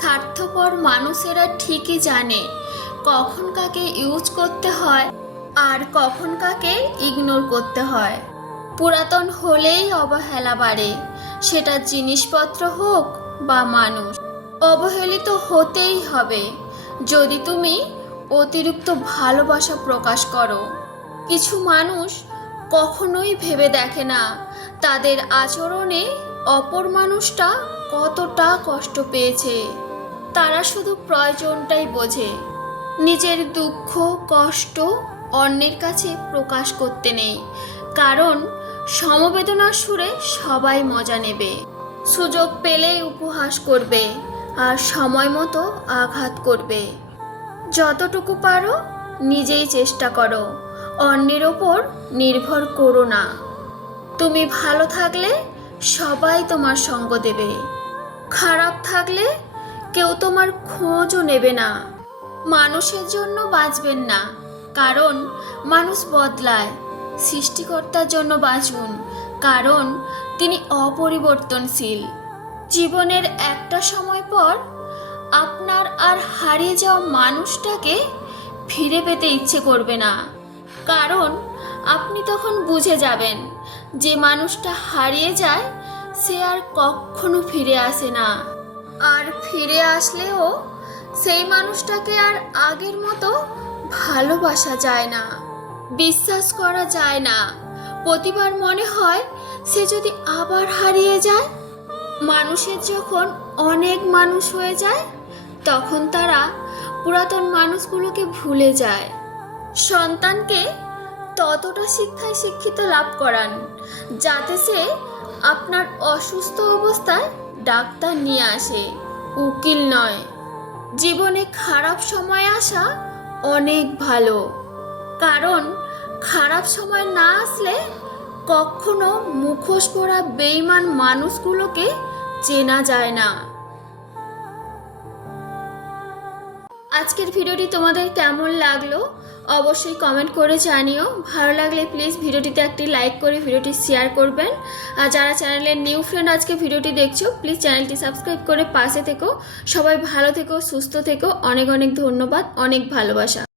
স্বার্থপর মানুষেরা ঠিকই জানে কখন কাকে ইউজ করতে হয় আর কখন কাকে ইগনোর করতে হয়। পুরাতন হলেই অবহেলা বাড়ে, সেটা জিনিসপত্র হোক বা মানুষ। অবহেলিত হতেই হবে যদি তুমি অতিরিক্ত ভালোবাসা প্রকাশ করো। কিছু মানুষ কখনোই ভেবে দেখে না তাদের আচরণে অপর মানুষটা কতটা কষ্ট পেয়েছে। তারা শুধু প্রয়োজনটাই বোঝে, নিজের দুঃখ কষ্ট অন্যের কাছে প্রকাশ করতে নেই, কারণ সমবেদনার সুরে সবাই মজা নেবে। সুযোগ পেলেই উপহাস করবে আর সময় মতো আঘাত করবে। যতটুকু পারো নিজেই চেষ্টা করো, অন্যের ওপর নির্ভর করো না। তুমি ভালো থাকলে সবাই তোমার সঙ্গ দেবে, খারাপ থাকলে কেউ তোমার খোঁজও নেবে না। মানুষের জন্য বাঁচবেন না, কারণ মানুষ বদলায়। সৃষ্টিকর্তার জন্য বাঁচুন, কারণ তিনি অপরিবর্তনশীল। জীবনের একটা সময় পর আপনার আর হারিয়ে যাওয়া মানুষটাকে ফিরে পেতে ইচ্ছে করবে না, কারণ আপনি তখন বুঝে যাবেন যে মানুষটা হারিয়ে যায় সে আর কখনো ফিরে আসে না। আর ফিরে আসলেও সেই মানুষটাকে আর আগের মতো ভালোবাসা যায় না, বিশ্বাস করা যায় না। প্রতিবার মনে হয় সে যদি আবার হারিয়ে যায়। মানুষের যখন অনেক মানুষ হয়ে যায় তখন তারা পুরাতন মানুষগুলোকে ভুলে যায়। সন্তানকে ততটা শিক্ষায় শিক্ষিত লাভ করান যাতে সে আপনার অসুস্থ অবস্থায় ডাক্তার নিয়ে আসে, উকিল নয়। জীবনে খারাপ সময় আসা অনেক ভালো, কারণ খারাপ সময় না আসলে কখনো মুখোশ পরা বেঈমান মানুষগুলোকে চেনা যায় না। আজকের ভিডিওটি তোমাদের কেমন লাগলো অবশ্যই কমেন্ট করে জানিও। ভালো লাগলে প্লিজ ভিডিওটিতে একটি লাইক করে ভিডিওটি শেয়ার করবেন। আর যারা চ্যানেলের নিউ ফ্রেন্ড আজকে ভিডিওটি দেখছো প্লিজ চ্যানেলটি সাবস্ক্রাইব করে পাশে থেকো। সবাই ভালো থেকো, সুস্থ থেকো। অনেক অনেক ধন্যবাদ, অনেক ভালোবাসা।